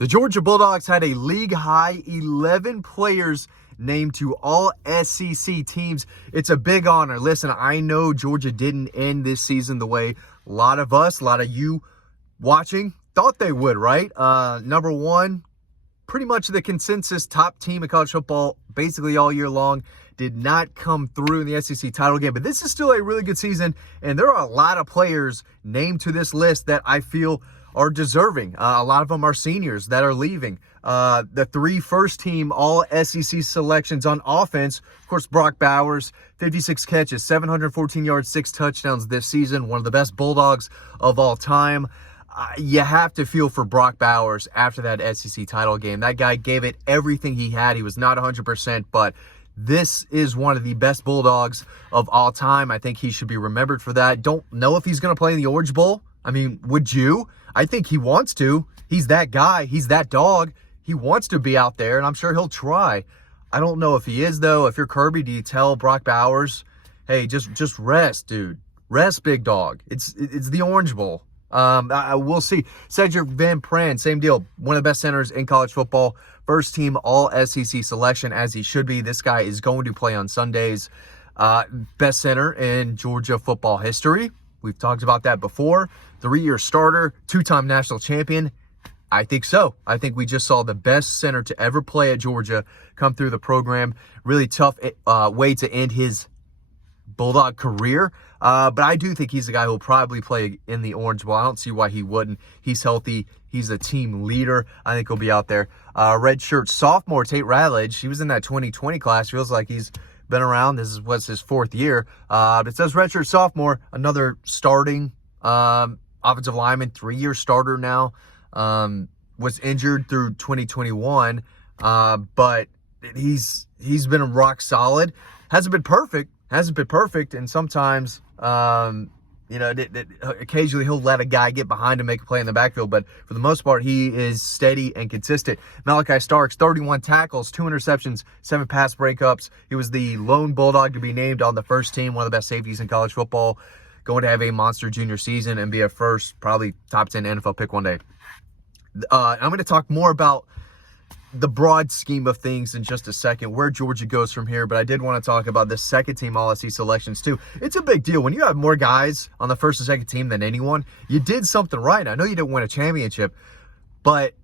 The Georgia Bulldogs had a league-high 11 players named to all SEC teams. It's a big honor. Listen, I know Georgia didn't end this season the way a lot of you watching thought they would, right? Number one, pretty much the consensus top team in college football basically all year long. Did not come through in the SEC title game, but this is still a really good season, and there are a lot of players named to this list that I feel are deserving. A lot of them are seniors that are leaving. The 3 first-team all-SEC selections on offense, of course, Brock Bowers, 56 catches, 714 yards, 6 touchdowns this season, one of the best Bulldogs of all time. You have to feel for Brock Bowers after that SEC title game. That guy gave it everything he had. He was not 100%, but this is one of the best Bulldogs of all time. I think he should be remembered for that. Don't know if he's going to play in the Orange Bowl. I mean, would you? I think he wants to. He's that guy. He's that dog. He wants to be out there, and I'm sure he'll try. I don't know if he is, though. If you're Kirby, do you tell Brock Bowers, hey, just rest, dude. Rest, big dog. It's the Orange Bowl. We'll see. Cedric Van Pran, same deal. One of the best centers in college football. First team all-SEC selection, as he should be. This guy is going to play on Sundays. Best center in Georgia football history. We've talked about that before. 3-year starter, 2-time national champion. I think so. I think we just saw the best center to ever play at Georgia come through the program. Really tough way to end his Bulldog career. But I do think he's a guy who will probably play in the Orange Bowl. I don't see why he wouldn't. He's healthy. He's a team leader. I think he'll be out there. Redshirt sophomore, Tate Ratledge. He was in that 2020 class. Feels like he's been around. This was his 4th year. But it says redshirt sophomore, another starting offensive lineman, 3-year starter now. Was injured through 2021, but he's been rock solid. Hasn't been perfect, and sometimes occasionally he'll let a guy get behind him, make a play in the backfield, but for the most part, he is steady and consistent. Malachi Starks, 31 tackles, 2 interceptions, 7 pass breakups. He was the lone Bulldog to be named on the first team, one of the best safeties in college football, going to have a monster junior season and be a first, probably top 10 NFL pick one day. I'm going to talk more about the broad scheme of things in just a second, where Georgia goes from here, but I did want to talk about the second-team All-SEC selections, too. It's a big deal. When you have more guys on the first and second team than anyone, you did something right. I know you didn't win a championship, but,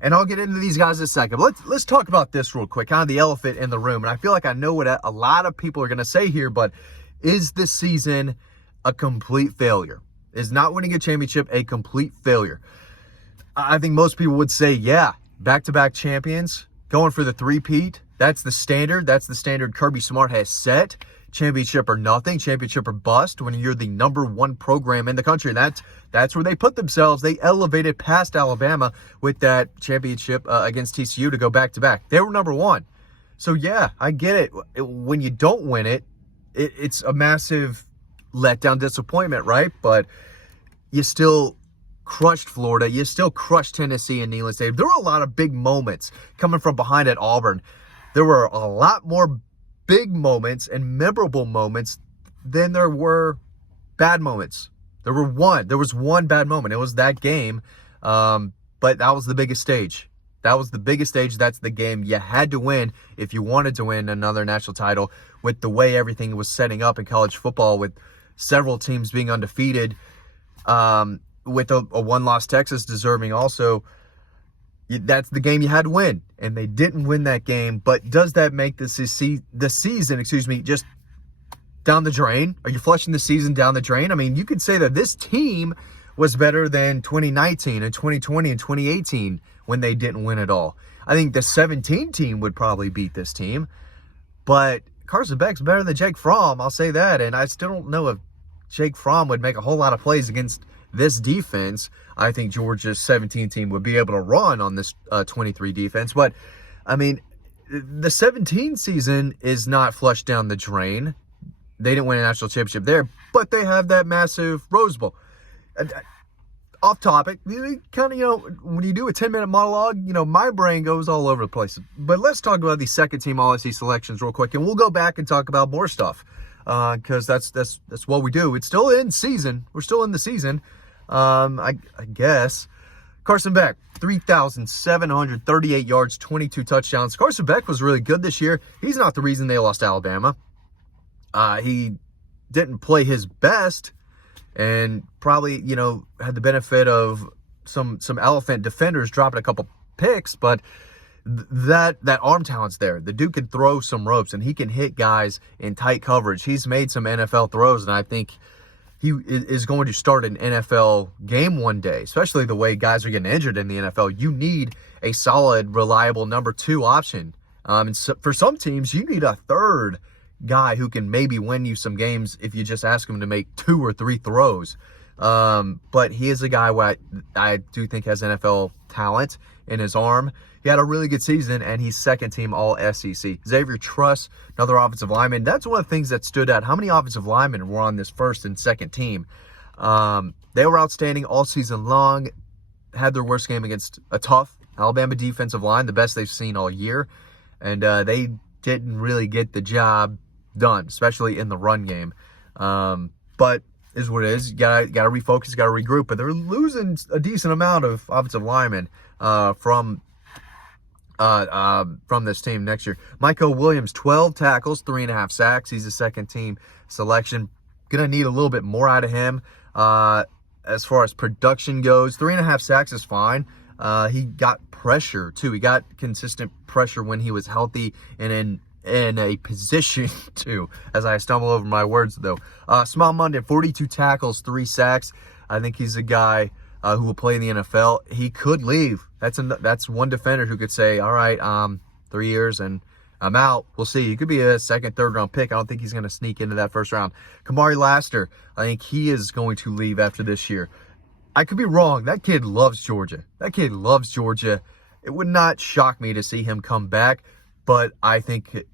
and I'll get into these guys in a second, but let's talk about this real quick, kind of the elephant in the room, and I feel like I know what a lot of people are going to say here, but is this season a complete failure? Is not winning a championship a complete failure? I think most people would say, yeah, back-to-back champions, going for the three-peat. That's the standard. That's the standard Kirby Smart has set. Championship or nothing, championship or bust when you're the number 1 program in the country. That's where they put themselves. They elevated past Alabama with that championship against TCU to go back-to-back. They were number 1. So, yeah, I get it. When you don't win it, it's a massive letdown, disappointment, right? But you still crushed Florida. You still crushed Tennessee and Neyland Stadium. There were a lot of big moments coming from behind at Auburn. There were a lot more big moments and memorable moments than there were bad moments. There was one bad moment. It was that game, but that was the biggest stage. That was the biggest stage. That's the game you had to win if you wanted to win another national title, with the way everything was setting up in college football, with several teams being undefeated, with a one-loss Texas deserving also. That's the game you had to win, and they didn't win that game. But does that make the season, just down the drain? Are you flushing the season down the drain? I mean, you could say that this team was better than 2019 and 2020 and 2018 when they didn't win at all. I think the 17 team would probably beat this team, but Carson Beck's better than Jake Fromm, I'll say that, and I still don't know if Jake Fromm would make a whole lot of plays against this defense. I think Georgia's 17 team would be able to run on this 23 defense, but, I mean, the 17 season is not flushed down the drain. They didn't win a national championship there, but they have that massive Rose Bowl. Off topic, kind of, when you do a 10-minute monologue, my brain goes all over the place. But let's talk about these second-team All-SEC selections real quick, and we'll go back and talk about more stuff, because that's what we do. It's still in season. We're still in the season, I guess. Carson Beck, 3,738 yards, 22 touchdowns. Carson Beck was really good this year. He's not the reason they lost to Alabama. He didn't play his best and probably, had the benefit of some elephant defenders dropping a couple picks, but that arm talent's there. The dude can throw some ropes, and he can hit guys in tight coverage. He's made some NFL throws, and I think he is going to start an NFL game one day, especially the way guys are getting injured in the NFL. You need a solid, reliable number 2 option. And so for some teams, you need a third guy who can maybe win you some games if you just ask him to make 2 or 3 throws. But he is a guy who I do think has NFL talent in his arm. He had a really good season, and he's second team all SEC. Xavier Truss, another offensive lineman. That's one of the things that stood out. How many offensive linemen were on this first and second team? They were outstanding all season long, had their worst game against a tough Alabama defensive line, the best they've seen all year. And they didn't really get the job done, especially in the run game. But is what it is. You gotta refocus, gotta regroup. But they're losing a decent amount of offensive linemen from this team next year. Michael Williams, 12 tackles, 3.5 sacks. He's a second team selection. Gonna need a little bit more out of him as far as production goes. 3.5 sacks is fine. He got pressure too. He got consistent pressure when he was healthy and in a position to, as I stumble over my words though. Small Monday, 42 tackles, 3 sacks. I think he's a guy who will play in the NFL. He could leave. That's one defender who could say, all right, 3 years and I'm out. We'll see. He could be a second, third round pick. I don't think he's going to sneak into that first round. Kamari Laster, I think he is going to leave after this year. I could be wrong. That kid loves Georgia. It would not shock me to see him come back, but I think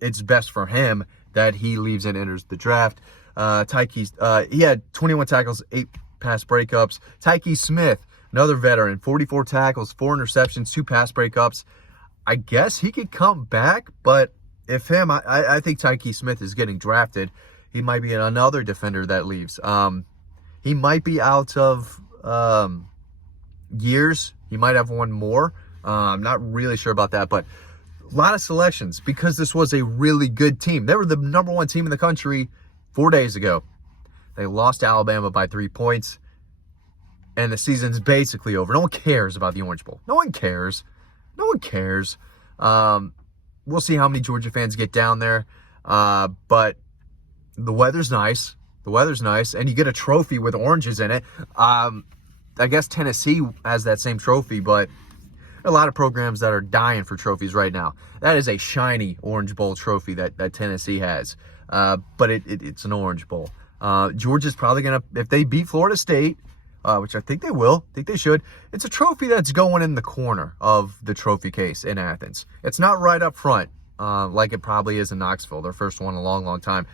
it's best for him that he leaves and enters the draft. Tyke, he had 21 tackles, 8 pass breakups. Tyke Smith, another veteran, 44 tackles, 4 interceptions, 2 pass breakups. I guess he could come back, but if him, I think Tyke Smith is getting drafted. He might be another defender that leaves. He might be out of years. He might have one more. I'm not really sure about that, but a lot of selections because this was a really good team. They were the number 1 team in the country 4 days ago. They lost to Alabama by 3 points, and the season's basically over. No one cares about the Orange Bowl. No one cares. We'll see how many Georgia fans get down there, but the weather's nice. And you get a trophy with oranges in it. I guess Tennessee has that same trophy, but a lot of programs that are dying for trophies right now. That is a shiny Orange Bowl trophy that Tennessee has, but it's an Orange Bowl. Georgia's probably going to, if they beat Florida State, which I think they will, I think they should, it's a trophy that's going in the corner of the trophy case in Athens. It's not right up front like it probably is in Knoxville, their first one in a long, long time.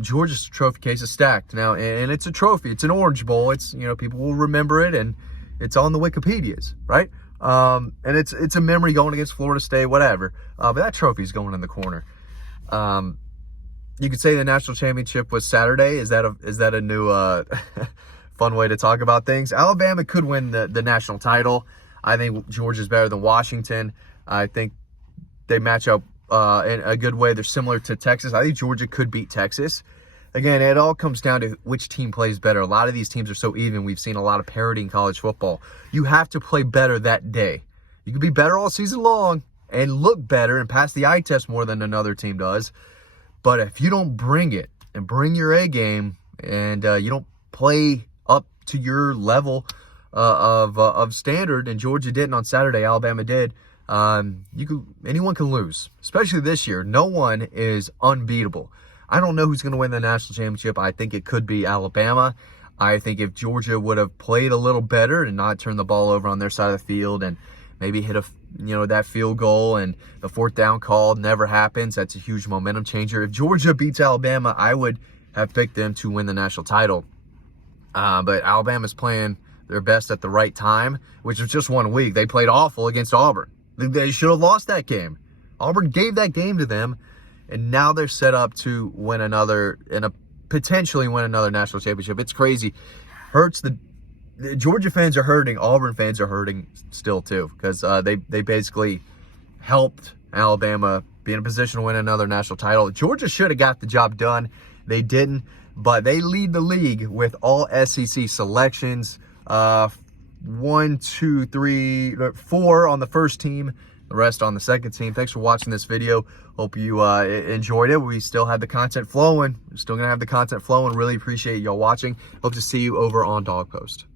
Georgia's trophy case is stacked now, and it's a trophy. It's an Orange Bowl. It's, people will remember it, and it's on the Wikipedias, right? And it's a memory going against Florida State, whatever. But that trophy's going in the corner. You could say the national championship was Saturday. Is that a new fun way to talk about things? Alabama could win the national title. I think Georgia's better than Washington. I think they match up in a good way. They're similar to Texas. I think Georgia could beat Texas. Again, it all comes down to which team plays better. A lot of these teams are so even. We've seen a lot of parity in college football. You have to play better that day. You can be better all season long and look better and pass the eye test more than another team does. But if you don't bring it and bring your A game and you don't play up to your level of standard, and Georgia didn't on Saturday, Alabama did, anyone can lose, especially this year. No one is unbeatable. I don't know who's going to win the national championship. I think it could be Alabama. I think if Georgia would have played a little better and not turned the ball over on their side of the field and maybe hit that field goal, and the 4th down call never happens, that's a huge momentum changer. If Georgia beats Alabama, I would have picked them to win the national title. But Alabama's playing their best at the right time, which was just 1 week. They played awful against Auburn. They should have lost that game. Auburn gave that game to them, and now they're set up to potentially win another national championship. It's crazy. Hurts Georgia fans are hurting. Auburn fans are hurting still too, because they basically helped Alabama be in a position to win another national title. Georgia should have got the job done. They didn't, but they lead the league with all SEC selections. 1, 2, 3, 4 on the first team, the rest on the second team. Thanks for watching this video. Hope you enjoyed it. We still have the content flowing. We're still going to have the content flowing. Really appreciate y'all watching. Hope to see you over on Dawg Post.